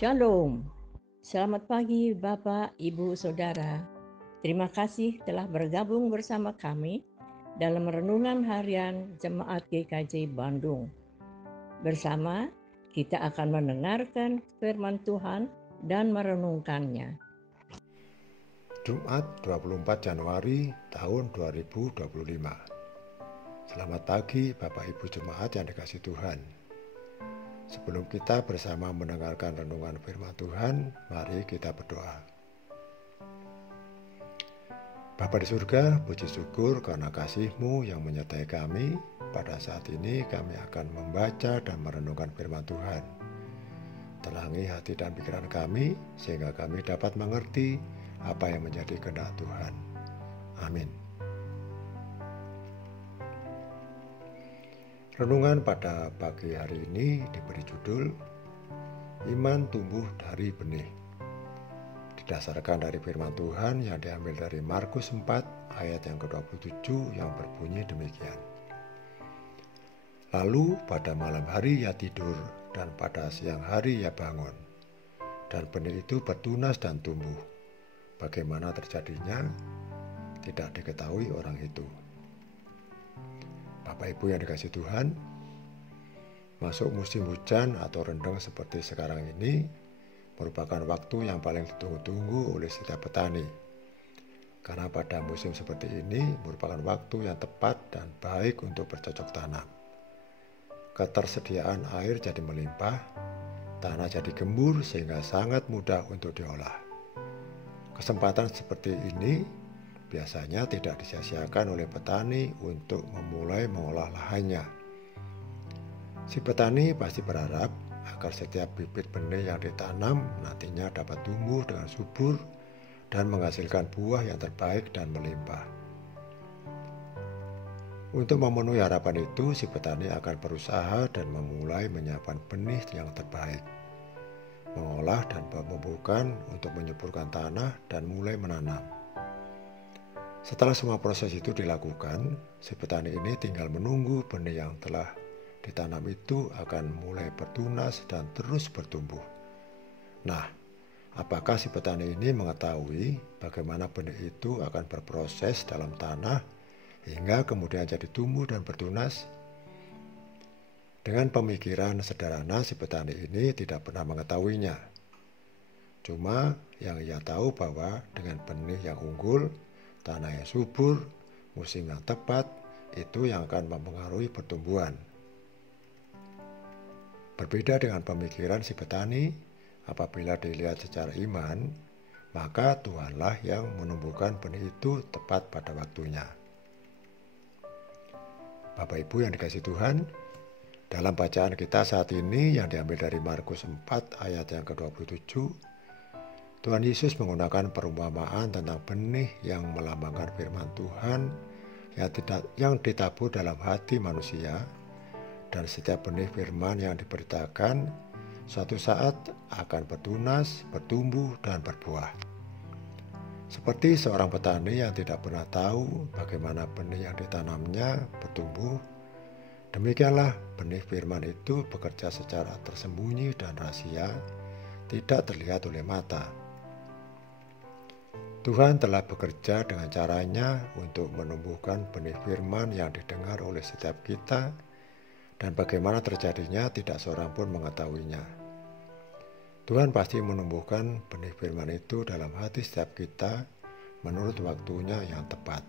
Shalom. Selamat pagi Bapak, Ibu, Saudara. Terima kasih telah bergabung bersama kami dalam renungan harian Jemaat GKJ Bandung. Bersama kita akan mendengarkan firman Tuhan dan merenungkannya. Jumat 24 Januari tahun 2025. Selamat pagi Bapak Ibu Jemaat yang dikasihi Tuhan. Sebelum kita bersama mendengarkan renungan firman Tuhan, mari kita berdoa. Bapa di surga, puji syukur karena kasih-Mu yang menyertai kami. Pada saat ini kami akan membaca dan merenungkan firman Tuhan. Tenangi hati dan pikiran kami sehingga kami dapat mengerti apa yang menjadi kehendak Tuhan. Amin. Renungan pada pagi hari ini diberi judul Iman Tumbuh dari Benih. Didasarkan dari firman Tuhan yang diambil dari Markus 4 ayat yang ke-27 yang berbunyi demikian. Lalu pada malam hari ia tidur dan pada siang hari ia bangun. Dan benih itu bertunas dan tumbuh. Bagaimana terjadinya tidak diketahui orang itu. Bapak Ibu yang dikasihi Tuhan, masuk musim hujan atau rendeng seperti sekarang ini merupakan waktu yang paling ditunggu-tunggu oleh setiap petani. Karena pada musim seperti ini merupakan waktu yang tepat dan baik untuk bercocok tanam. Ketersediaan air jadi melimpah, tanah jadi gembur sehingga sangat mudah untuk diolah. Kesempatan seperti ini biasanya tidak disia-siakan oleh petani untuk memulai mengolah lahannya. Si petani pasti berharap agar setiap bibit benih yang ditanam nantinya dapat tumbuh dengan subur dan menghasilkan buah yang terbaik dan melimpah. Untuk memenuhi harapan itu, si petani akan berusaha dan memulai menyiapkan benih yang terbaik, mengolah dan pemupukan untuk menyuburkan tanah dan mulai menanam. Setelah semua proses itu dilakukan, si petani ini tinggal menunggu benih yang telah ditanam itu akan mulai bertunas dan terus bertumbuh. Nah, apakah si petani ini mengetahui bagaimana benih itu akan berproses dalam tanah hingga kemudian jadi tumbuh dan bertunas? Dengan pemikiran sederhana, si petani ini tidak pernah mengetahuinya. Cuma yang ia tahu bahwa dengan benih yang unggul, tanah yang subur, musim yang tepat, itu yang akan mempengaruhi pertumbuhan. Berbeda dengan pemikiran si petani, apabila dilihat secara iman, maka Tuhanlah yang menumbuhkan benih itu tepat pada waktunya. Bapak Ibu yang dikasihi Tuhan, dalam bacaan kita saat ini yang diambil dari Markus 4 ayat yang ke-27, Tuhan Yesus menggunakan perumpamaan tentang benih yang melambangkan firman Tuhan yang ditabur dalam hati manusia, dan setiap benih firman yang diberitakan suatu saat akan bertunas, bertumbuh, dan berbuah. Seperti seorang petani yang tidak pernah tahu bagaimana benih yang ditanamnya bertumbuh, demikianlah benih firman itu bekerja secara tersembunyi dan rahasia, tidak terlihat oleh mata. Tuhan telah bekerja dengan caranya untuk menumbuhkan benih firman yang didengar oleh setiap kita, dan bagaimana terjadinya tidak seorang pun mengetahuinya. Tuhan pasti menumbuhkan benih firman itu dalam hati setiap kita menurut waktunya yang tepat.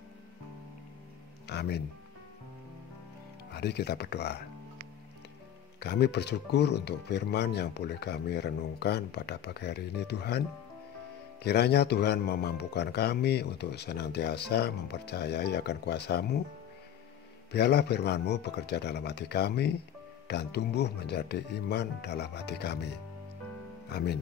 Amin. Mari kita berdoa. Kami bersyukur untuk firman yang boleh kami renungkan pada pagi hari ini, Tuhan. Kiranya Tuhan memampukan kami untuk senantiasa mempercayai akan kuasa-Mu. Biarlah firman-Mu bekerja dalam hati kami dan tumbuh menjadi iman dalam hati kami. Amin.